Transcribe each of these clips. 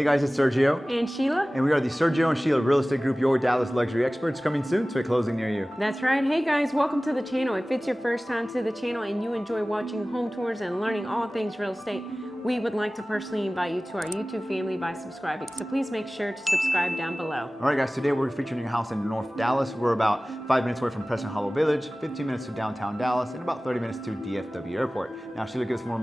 Hey guys, it's Sergio. And Sheila. And we are the Sergio and Sheila Real Estate Group, your Dallas luxury experts, coming soon to a closing near you. That's right. Hey guys, welcome to the channel. If it's your first time to the channel and you enjoy watching home tours and learning all things real estate, we would like to personally invite you to our YouTube family by subscribing. So please make sure to subscribe down below. All right guys, today we're featuring a house in North Dallas. We're about 5 minutes away from Preston Hollow Village, 15 minutes to downtown Dallas, and about 30 minutes to DFW Airport. Now Sheila, give us more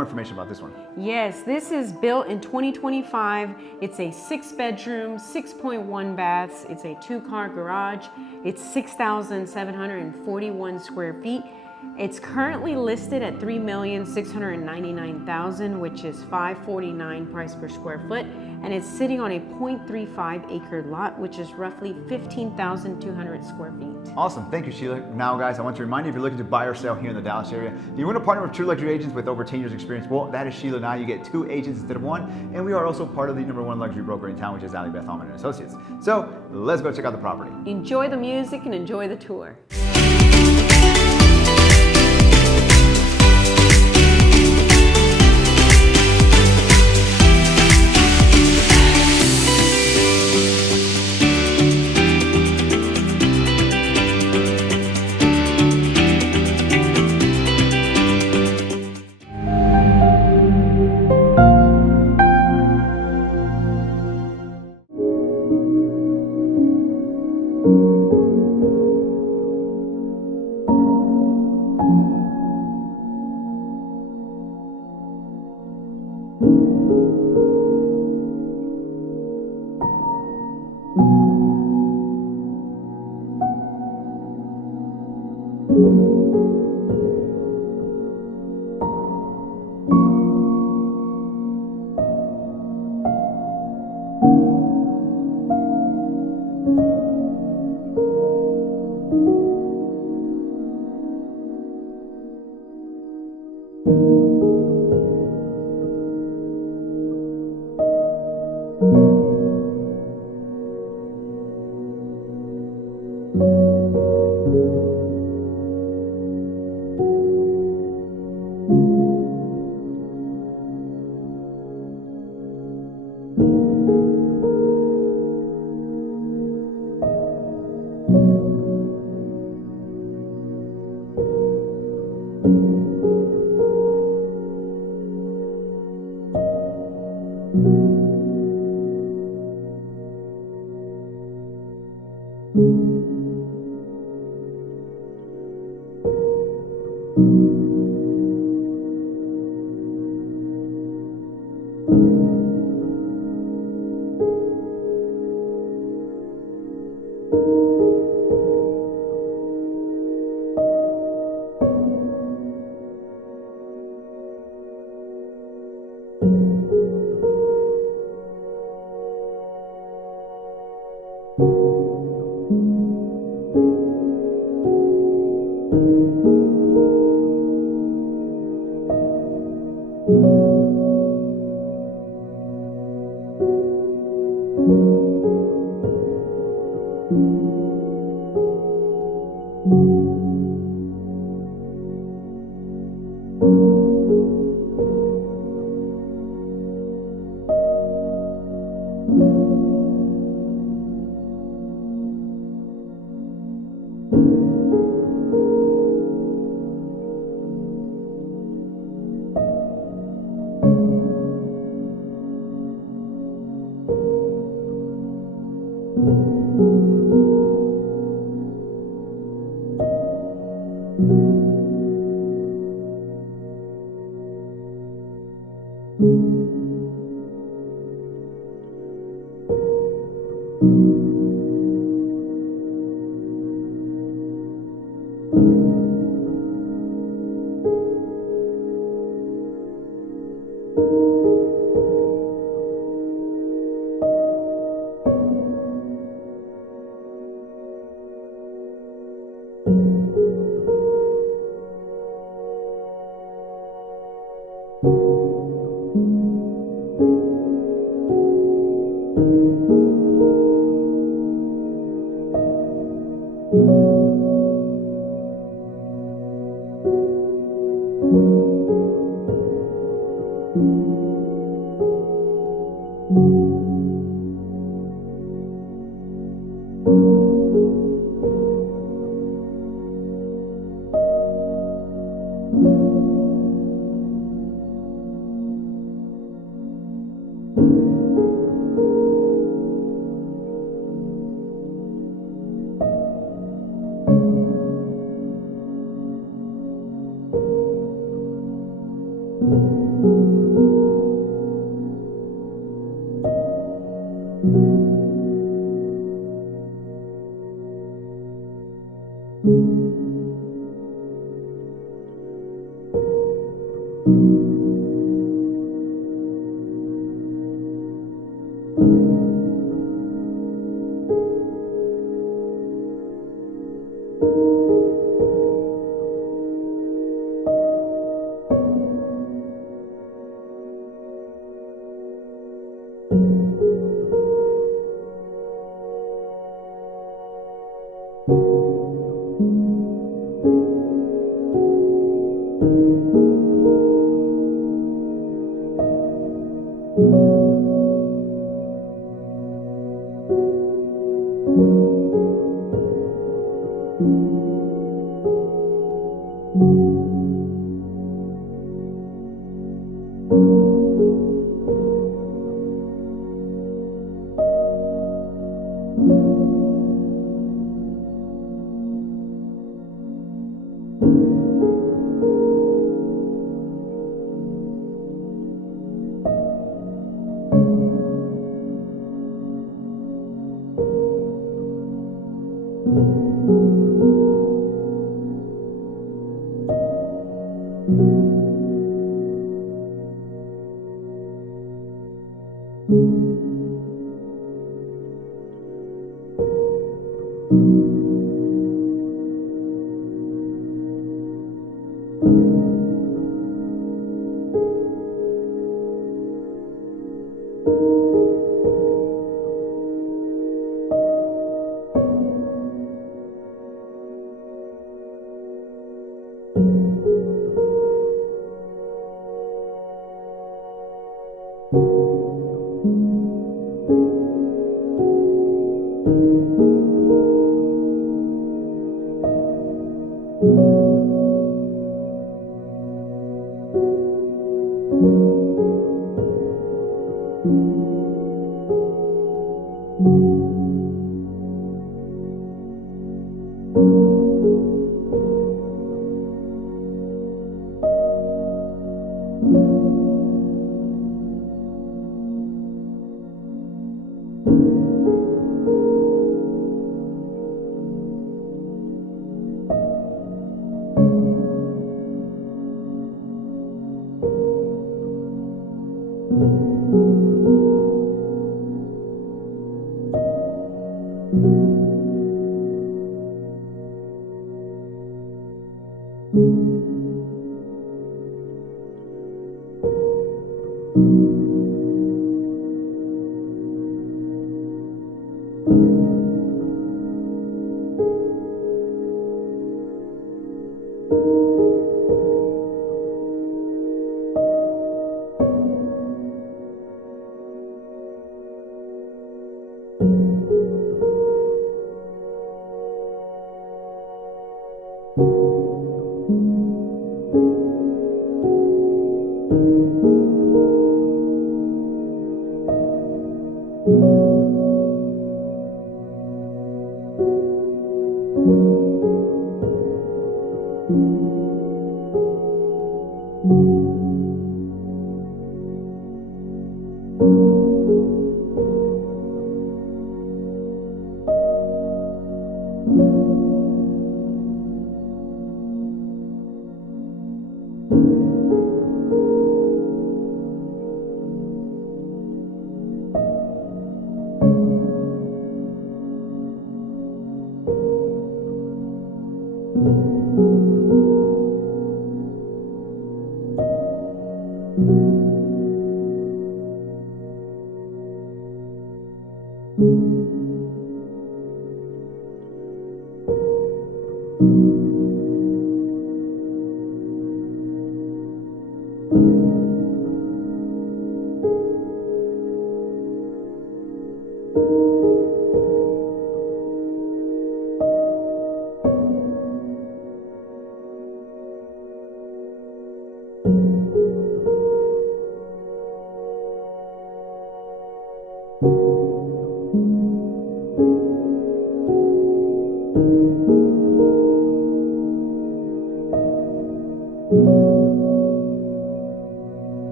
information about this one. Yes, this is built in 2025. It's a 6-bedroom, 6.1 baths. It's a 2-car garage. It's 6,741 square feet. It's currently listed at $3,699,000, which is $549 price per square foot, and it's sitting on a 0.35 acre lot, which is roughly 15,200 square feet. Awesome, thank you, Sheila. Now guys, I want to remind you, if you're looking to buy or sell here in the Dallas area, do you want to partner with true luxury agents with over 10 years experience? Well, that is Sheila. Now you get 2 agents instead of 1, and we are also part of the #1 luxury broker in town, which is Beth Allman and Associates. So let's go check out the property. Enjoy the music and enjoy the tour.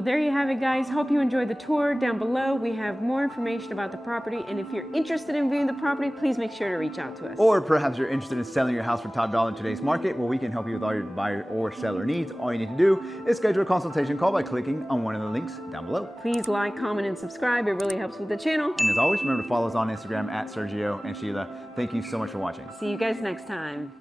Well, there you have it, guys. Hope you enjoyed the tour. Down below, we have more information about the property. And if you're interested in viewing the property, please make sure to reach out to us. Or perhaps you're interested in selling your house for top dollar in today's market. Well, we can help you with all your buyer or seller needs. All you need to do is schedule a consultation call by clicking on one of the links down below. Please like, comment, and subscribe. It really helps with the channel. And as always, remember to follow us on Instagram at Sergio and Sheila. Thank you so much for watching. See you guys next time.